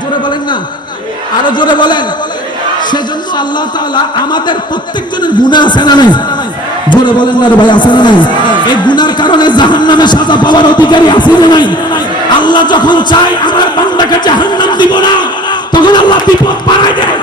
জোরে বলেন না? আরও জোরে বলেন। সেজন্য আল্লাহ আমাদের প্রত্যেকজনের গুনাহ আছে না নাই? জোরে বলেন না ভাই, আছে না নাই? এই গুনার কারণে জাহান্নামে সাজা পাওয়ার অধিকারী আছে না নাই? আল্লাহ যখন চায়, আমার বান্দাকে জাহান্নাম দিব না, তখন আল্লাহ বিপদ পাড়াই দেয়।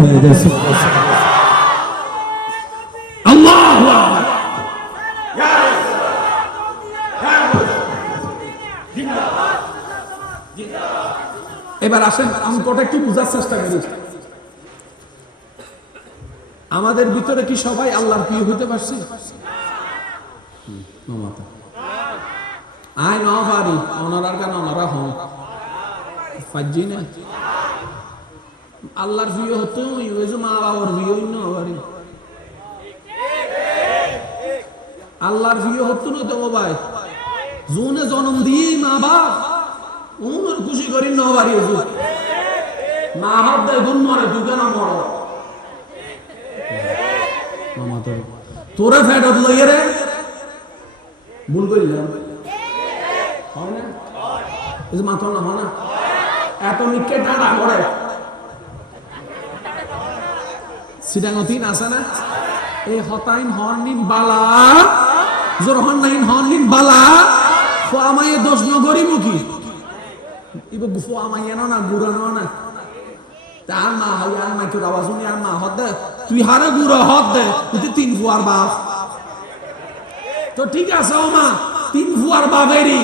হয়ে আল্লাহু এবার আসেন অঙ্কটা একটু বোঝার চেষ্টা করি। আমাদের ভিতরে কি সবাই আল্লাহর প্রিয় হতে পারছি। আয় ন পারি অনারার গান অনারা হন? না? আল্লাহর প্রিয় হতো ওই মা বাবার প্রিয় পারি আল্লাহর প্রিয় হতো না তো ভাই। জোনে জন্ম দিয়ে মা বাপ উমর খুশি করি ন মা হাত দেয় মরে দুকে না মর। তোর ফেটত লইয়ে রে। ভুল করিলাম। না? মাথা না, হয় না? এত মিটকে টাকা করে। সিডাঙ্গতিন আছে না এই হতাইন হর্নিন বালা জোর হন্নাইন হর্নিন বালা ফো আমায় দোষ নগরি মুখী ইবে আমায় না গুড়ানো না তার মা হয় আর মা কেউ আওয়াজ শুনি আর মা হদ দে তুই হারে গুড়ো হদ দে তিন ফুয়ার বাপ তো ঠিক আছে ও মা তিন ফুয়ার বাপেরই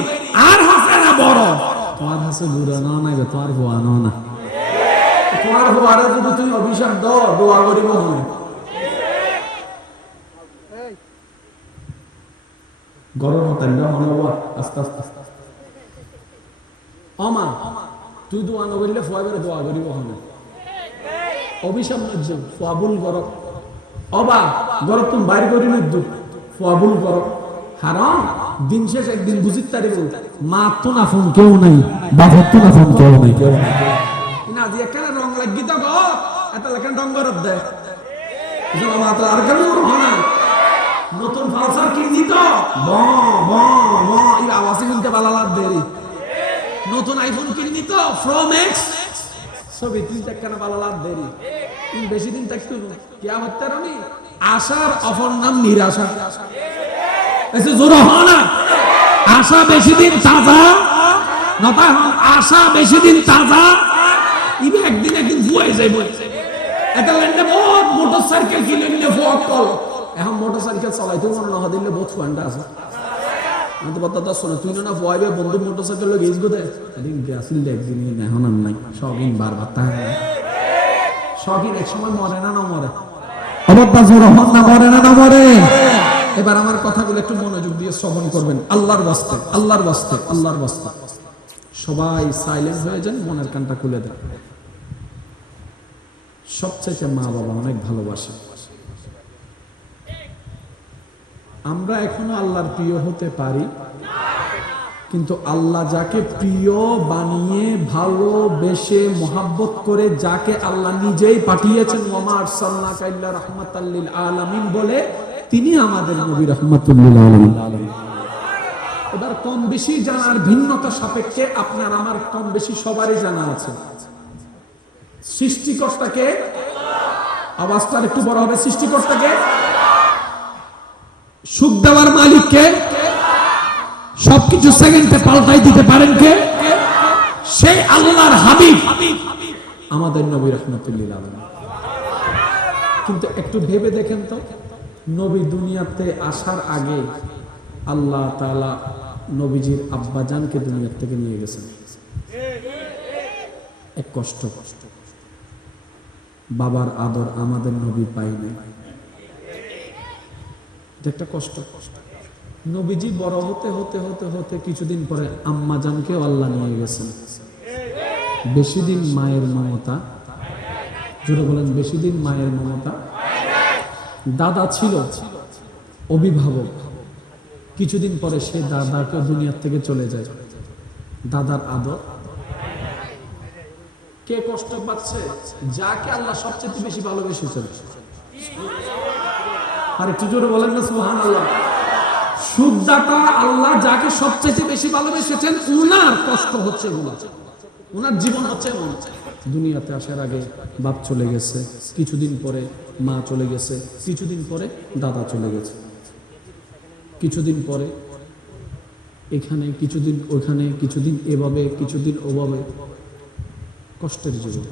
আর হাসে না বড় তোমার হাসে গুড়ো না তোমার ফুয়া না না তোমার যদি অভিশাপ দাও, দোয়া করিব গরম মনে আস্তে আস্তে অমা, তুই দোয়া নগরলে ফুয়া বেড়ে দোয়া করিব হন অভিশাপ নজ্জ অবা গরব তুমি বাইর করি নজ্জ ফুয়াবুল গরব হারাম, দিন শেষ একদিন বুঝিত তারিব মা তো না ফোন কেউ নাই বাবার তো না ফোন কেউ নাই কেউ নাই না যে একখানে রং লাগি তো গো এত লেখান রং গরব দে। বুঝলো মা তো আর কেন না? নতুন ফালসার কিনি তো ব ব ব এই আওয়াজে শুনতে ভালো লাগবে নতুন আইফোন কিনি তো প্রো ম্যাক্স ছবি তিন চারখানা ভালো দেরি তুমি বেশি দিন থাকতো কি হত্যা আমি আশার অপর নাম নিরাশা। এসে জোর না। আশা বেশি দিন তাজা। নতা আশা বেশি দিন তাজা। ইবে একদিন একদিন বুয়াই যাইব। মরে না না মরে এবার আমার কথাগুলো একটু মনোযোগ দিয়ে শ্রবণ করবেন। আল্লাহর বাস্তে আল্লাহর বাস্তে আল্লাহর বাস্তে সবাই সাইলেন্ট হয়ে যান, মনের কানটা খুলে দেন। সবচেয়ে মা বাবা অনেক ভালোবাসে। আমরা এখনও আল্লাহর প্রিয় হতে পারি, কিন্তু আল্লাহ যাকে প্রিয় বানিয়ে, ভালোবেসে, মোহাব্বত করে যাকে আল্লাহ নিজেই পাঠিয়েছেন ওমার আলামিন বলে, তিনি আমাদের নবী রহমতুল্লিল এবার কম বেশি জানার ভিন্নতা সাপেক্ষে আপনার, আমার কম বেশি সবারই জানা আছে। সৃষ্টিকর্তাকে, আওয়াজটা একটু বড় হবে, সৃষ্টিকর্তাকে সুখ দেওয়ার মালিককে, সবকিছু সেকেন্ডে পাল্টাই দিতে পারেন কে? সেই আল্লাহর হাবিব আমাদের নবী রহমতুল্লিল কিন্তু একটু ভেবে দেখেন তো, নবী দুনিয়াতে আসার আগে আল্লাহ তাআলা নবীজির আব্বাজানকে দুনিয়ার থেকে নিয়ে গেছেন। এক কষ্ট কষ্ট। বাবার আদর আমাদের নবী পাই নাই। একটা কষ্ট। নবীজি বড় হতে হতে হতে হতে কিছুদিন পরে আম্মা জানকেও আল্লাহ নিয়ে গেছেন। বেশি দিন মায়ের মমতা। জোরে বলেন, বেশি দিন মায়ের মমতা। দাদা ছিল, অভিভাবক। কিছুদিন পরে সে দাদাকে দুনিয়ার থেকে চলে যায়। দাদার আদর কে কষ্ট পাচ্ছে? যাকে আল্লাহ সবচেয়ে বেশি আর একটু জোরে বলেন না সুহান আল্লাহ সুখদাতা আল্লাহ যাকে সবচেয়ে বেশি ভালোবেসেছেন, উনার কষ্ট হচ্ছে উনার জীবন হচ্ছে দুনিয়াতে আসার আগে বাপ চলে গেছে, কিছুদিন পরে মা চলে গেছে, কিছুদিন পরে দাদা চলে গেছে। কিছুদিন পরে এখানে, কিছুদিন ওখানে, কিছুদিন এভাবে, কিছুদিন ওভাবে। কষ্টের যুগে।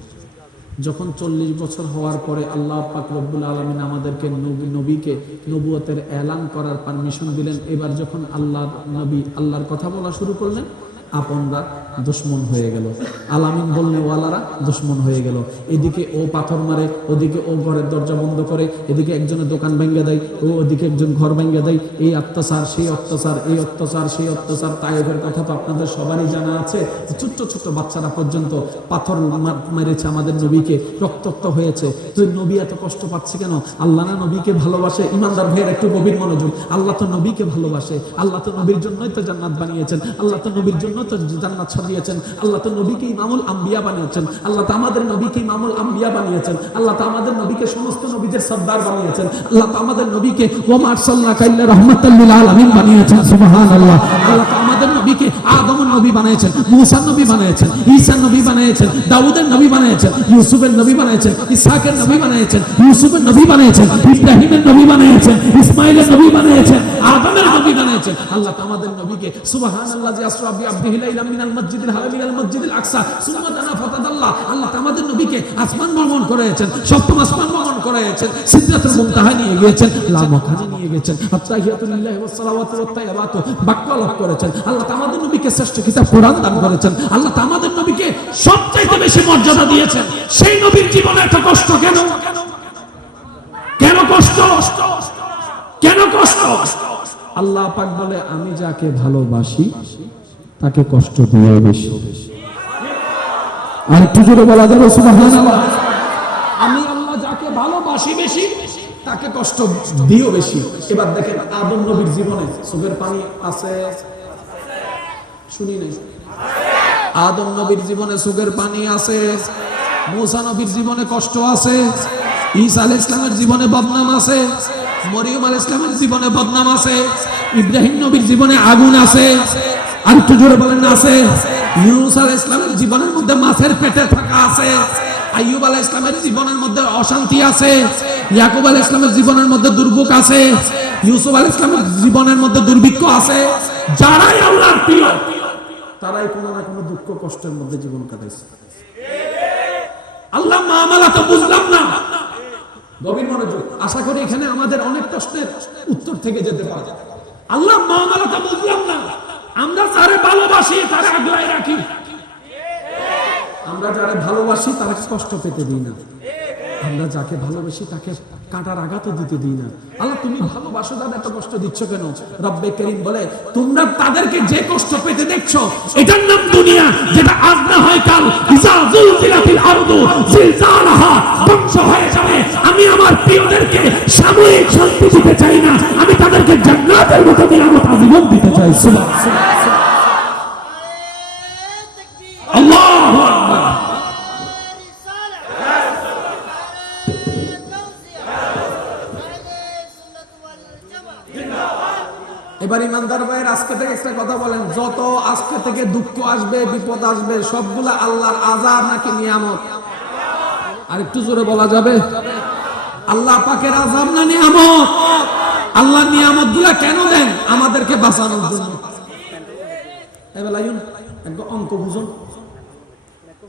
যখন চল্লিশ বছর হওয়ার পরে আল্লাহ পাক রব্বুল আলমিন আমাদেরকে নবী, নবীকে নবুয়তের এলান করার পারমিশন দিলেন। এবার যখন আল্লাহ, নবী আল্লাহর কথা বলা শুরু করলেন, আপনরা দুশ্মন হয়ে গেল। আলামিন বললে, ওয়ালারা, দুশ্মন হয়ে গেল। এদিকে ও পাথর মারে, ওদিকে ও ঘরের দরজা বন্ধ করে, এদিকে একজনের দোকান ভেঙে দেয়, ও ওদিকে একজন ঘর ভেঙে দেয়। এই অত্যাচার, সেই অত্যাচার, এই অত্যাচার, সেই অত্যাচার তাইফের কথা তো আপনাদের সবারই জানা আছে। ছোট্ট ছোট্ট বাচ্চারা পর্যন্ত পাথর মেরেছে আমাদের নবীকে, রক্তাক্ত হয়েছে। তো নবী এত কষ্ট পাচ্ছে কেন? আল্লাহ না নবীকে ভালোবাসে? ইমানদার ভাইয়ের একটু গভীর মনোযোগ। আল্লাহ তো নবীকে ভালোবাসে। আল্লাহ তো নবীর জন্যই তো জান্নাত বানিয়েছেন। আল্লাহ তো নবীর জন্য তো জান্নাত সাজিয়েছেন। আল্লাহ তো নবীকে ইমামুল আম্বিয়া বানিয়েছেন। আল্লাহ তো আমাদের নবীকে ইমামুল আম্বিয়া বানিয়েছেন। আল্লাহ তো আমাদের নবীকে সমস্ত নবীদের সর্দার বানিয়েছেন। আল্লাহ তো আমাদের নবীকে ওমা আরসালনাকা ইল্লা রাহমাতাল লিল আলামিন বানিয়েছেন। সুবহানাল্লাহ। আল্লাহ তো আমাদের নবীকে আদমের নবী বানিয়েছেন, মুসার নবী বানিয়েছেন, ঈসার নবী বানিয়েছেন, দাউদের নবী বানিয়েছেন, ইউসুফের নবী বানিয়েছেন, ইসহাকের নবী বানিয়েছেন, ইউসুফের নবী বানিয়েছেন, ইব্রাহিমের নবী বানিয়েছেন, ইসমাইলের নবী বানিয়েছেন, আদমের নবী বানিয়েছেন। আল্লাহ তো আমাদের নবীকে সুবহানাল্লাহ জি আসরা বি আবদিহি লাইলাম মিনাল মসজিদিল হারাম ইলাল মসজিদিল আকসা, সুম্মা দানা ফাতাদাল্লাহ। আল্লাহ আমাদের নবীকে আসমান ভ্রমণ করেছেন, সপ্তম আসমান ভ্রমণ করেছেন, সিদরাতুল মুনতাহা নিয়ে গিয়েছেন, লা মাকানে নিয়ে গেছেন আত্তাহিয়াতুল্লাহি ওয়াস সালাওয়াতু ওয়াত তাইয়্যিবাতু, বাক্য লাভ করেছেন। আল্লাহ আমাদের নবীকে শ্রেষ্ঠ কিতাব কোরআন দান করেছেন। আল্লাহ আমাদের নবীকে সবচাইতে বেশি মর্যাদা দিয়েছেন। সেই নবীর জীবনে এত কষ্ট কেন? কেন কষ্ট? কেন কষ্ট? আল্লাহ পাক বলে, আমি যাকে ভালোবাসি তাকে কষ্ট দিয়ে বেশি। আর একটু জোরে বলা যাবে আমি আল্লাহ যাকে ভালোবাসি বেশি, তাকে কষ্ট দিও বেশি। এবার দেখেন, আদম নবীর জীবনে পানি আছে? শুনি নাই। আদম নবীর জীবনে পানি আছে? নবীর জীবনে কষ্ট আছে? ঈসা আল জীবনে বদনাম আছে? মরিয়ম জীবনে বদনাম আছে? ইব্রাহিম নবীর জীবনে আগুন আছে? আর একটু জোরে বলেন না, আছে। ইউনুস আল ইসলামের জীবনের মধ্যে মাছের পেটে থাকা আছে। আইয়ুব আলাহ ইসলামের জীবনের মধ্যে অশান্তি আছে। ইয়াকুব আলাহ ইসলামের জীবনের মধ্যে দুর্ভোগ আছে। ইউসুফ আলাহ ইসলামের জীবনের মধ্যে দুর্ভিক্ষ আছে। যারাই আল্লাহর প্রিয়, তারাই কোনো না কোনো দুঃখ, কষ্টের মধ্যে জীবন কাটাইছে। আল্লাহ মামালা তো বুঝলাম না। গভীর মনোযোগ। আশা করি এখানে আমাদের অনেক প্রশ্নের উত্তর থেকে যেতে পারে। আল্লাহ মামালা তো বুঝলাম না। আমরা যারে ভালোবাসি, তারে আগলাই রাখি। আমরা যারে ভালোবাসি, তারা কষ্ট পেতে দিই না। আমরা যাকে ভালোবাসি, তাকে কাঁটার আঘাতও দিতে দিই না। আল্লাহ, তুমি ভালোবাসো দাদা এত কষ্ট দিচ্ছ কেন? রব্বে করিম বলে, তোমরা তাদেরকে যে কষ্ট পেতে দেখছ, এটার নাম দুনিয়া। যেটা আজ না হয় কাল ইজা জুলজিলাতিল আরদু, জিলজালাহা, ধ্বংস হয়ে যাবে। আমি আমার প্রিয়দেরকে সাময়িক শান্তি দিতে চাই না। জান্নাতের মতো নিয়ামত আজীবন দিতে চাই। এবার ইমানদার ভাইয়ের আজকে থেকে একটা কথা বলেন, যত আজকে থেকে দুঃখ আসবে, বিপদ আসবে, সবগুলা আল্লাহর আজাব নাকি নিয়ামত? আর একটু জোরে বলা যাবে? আল্লাহ পাকের আজাব না নিয়ামত? আল্লাহ নিয়ামতগুলা কেন দেন? আমাদেরকে বাঁচানোর জন্য। এবার একদম অঙ্ক বুঝুন।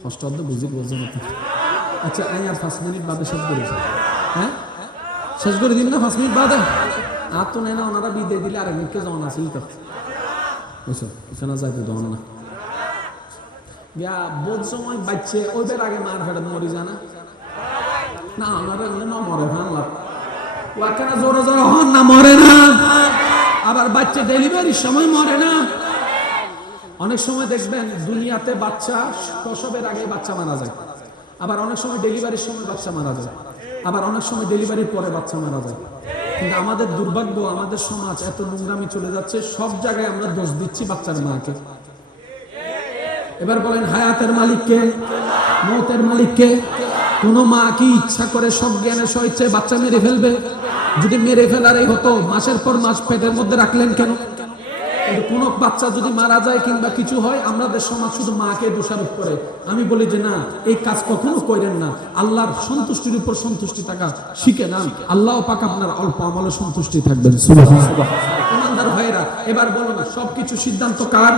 কষ্ট অর্ধ বুঝি বুঝুন আচ্ছা আমি আর পাঁচ মিনিট বাদে শেষ করেছি হ্যাঁ? শেষ করে দিন না পাঁচ মিনিট বাদে? আর তো নেই না, ওনারা বিদায় দিলে আর একদিনকে জন আসিল তো বুঝছ? এখানে যাইতে দন না। সময় বাচ্চে ওদের আগে মার ফেরত মরি জানা না না মরে ভাঙলাম জোরে জোরে হন না, মরে না। আবার বাচ্চা ডেলিভারির সময় মরে না। অনেক সময় দেখবেন দুনিয়াতে বাচ্চা প্রসবের আগে বাচ্চা মারা যায়। আবার অনেক সময় ডেলিভারির সময় বাচ্চা মারা যায়। আবার অনেক সময় ডেলিভারির পরে বাচ্চা মারা যায়। কিন্তু আমাদের দুর্ভাগ্য, আমাদের সমাজ এত নোংরামি চলে যাচ্ছে, সব জায়গায় আমরা দোষ দিচ্ছি বাচ্চার মাকে। এবার বলেন, হায়াতের মালিককে, মৌতের মালিককে, কোন মা কি ইচ্ছা করে সব জ্ঞানে সহিচ্ছে বাচ্চা মেরে ফেলবে? যদি মেরে ফেলারই হতো, মাসের পর মাস পেটের মধ্যে রাখলেন কেন? কোন বাচ্চা যদি মারা যায় কিংবা কিছু হয়, আমাদের সমাজ শুধু মাকে দোষারোপ করে। আমি বলি যে না, এই কাজ কখনো করেন না। আল্লাহর সন্তুষ্টির উপর সন্তুষ্টি থাকা শিখে না আল্লাহ পাক আপনার অল্প আমলে সন্তুষ্টি থাকবেন। ইমানদার ভাইরা এবার বলো না, সবকিছু সিদ্ধান্ত কার?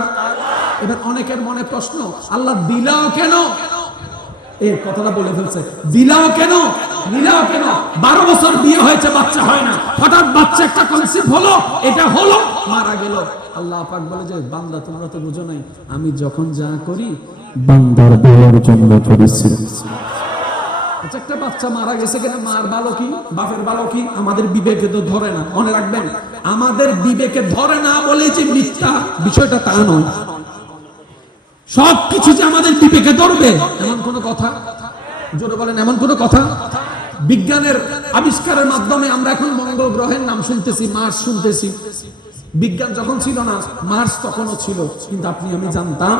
এবার অনেকের মনে প্রশ্ন, আল্লাহ দিলাও কেন? এই কথাটা বলে ফেলছে, দিলাও কেন? নিলাও কেন? বারো বছর বিয়ে হয়েছে, বাচ্চা হয় না। হঠাৎ বাচ্চা একটা কনসিভ হলো, এটা হলো, মারা গেল। আল্লাহ পাক বলে যে, বান্দা, তোমরা তো বুঝো নাই, আমি যখন যা করি, বান্দার ভালোর জন্য করেছি আচ্ছা একটা বাচ্চা মারা গেছে মার ভালো কি? বাপের ভালো কি? আমাদের বিবেকে তো ধরে না, মনে রাখবেন? আমাদের বিবেকে ধরে না বলে যে মিথ্যা, বিষয়টা তা নয়। সব কিছু যে আমাদের বিবেকে ধরবে, এমন কোন কথা? জোরে বলেন, এমন কোন কথা? বিজ্ঞানের আবিষ্কারের মাধ্যমে আমরা এখন মঙ্গল গ্রহের নাম শুনতেছি, মার্স শুনতেছি। বিজ্ঞান যখন ছিল না, মার্স তখনও ছিল, কিন্তু আপনি, আমি জানতাম,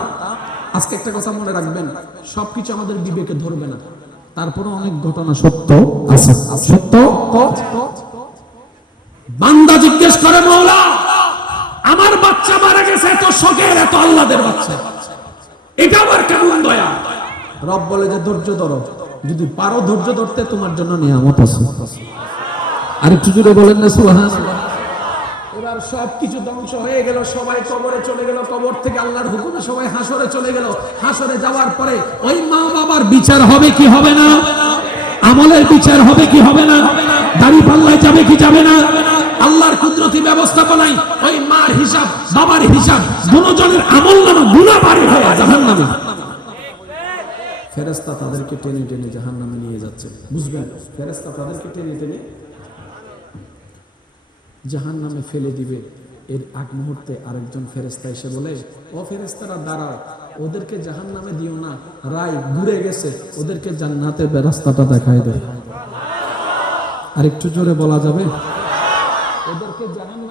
আজকে একটা কথা মনে রাখবেন, সবকিছু আমাদের বিবেকে ধরবে না। তারপরে অনেক ঘটনা সত্য আছে। সত্য বান্দা জিজ্ঞেস করে, মৌলা, আমার বাচ্চা মারা গেছে, এত শখের এত আল্লাদের বাচ্চা। এটা আবার কেমন দয়া? রব বলে যে, ধৈর্য ধরো। যদি পারো ধৈর্য ধরতে, তোমার জন্য নিয়ামত আছে। আর একটু জুড়ে বলেন না সুহান এবার সবকিছু ধ্বংস হয়ে গেল, সবাই কবরে চলে গেল, কবর থেকে আল্লাহর হুকুমে সবাই হাসরে চলে গেল। হাসরে যাওয়ার পরে ওই মা বাবার বিচার হবে কি হবে না? আমলের বিচার হবে কি হবে না? দাড়ি পাল্লায় যাবে কি যাবে না? আল্লাহর কুদরতি ব্যবস্থাপনায় ওই মার হিসাব, বাবার হিসাব, দুজনের আমল নামা গুণা বাড়ি হয়ে জাহান নামে ফেরেস্তা তাদেরকে টেনে টেনে জাহান নামে নিয়ে যাচ্ছে। বুঝবেন? ফেরেস্তা তাদেরকে টেনে টেনে জাহান নামে ফেলে দিবে। এর আগ মুহূর্তে আরেকজন ফেরেস্তা এসে বলে, ও ফেরেস্তারা দাঁড়াও। ওদেরকে জাহান নামে দিও না। রায় ঘুরে গেছে। ওদেরকে জান্নাতের রাস্তাটা দেখায় দেয় আর একটু জোরে বলা যাবে? ওদেরকে জাহান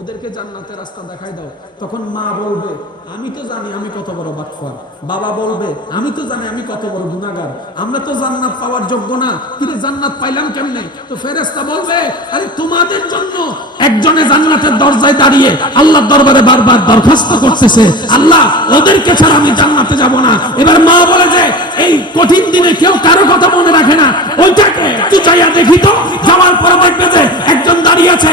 ওদেরকে জান্নাতের রাস্তা দেখাই দাও। তখন মা বলবে, আমি তো জানি আমি কত বড় বাটফার বাবা বলবে, আমি তো জানি আমি কত বড় গুনাহগার। আমরা তো জান্নাত পাওয়ার যোগ্য না। কিন্তু জান্নাত পাইলাম কেমনে? তো ফেরেশতা বলবে, আরে তোমাদের জন্য একজনে জান্নাতের দরজায় দাঁড়িয়ে আল্লাহর দরবারে বারবার দরখাস্ত করতেছে। আল্লাহ, ওদেরকে ছাড়া আমি জান্নাতে যাব না। এবার মা বলে যে, এই কঠিন দিনে কেউ কারও কথা মনে রাখে না। ওইটাকে একটু চাইয়া দেখি তো। যাওয়ার পরে দেখবে যে, একজন দাঁড়িয়ে আছে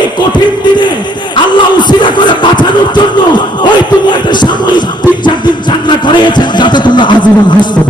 এই কঠিন দিনে আল্লাহ উসিরা করে বাঁচানোর জন্য ওই তুমি একটা সাময়িক তিন চার দিন চান্না করিয়েছেন যাতে তোমরা আজীবন হাসতে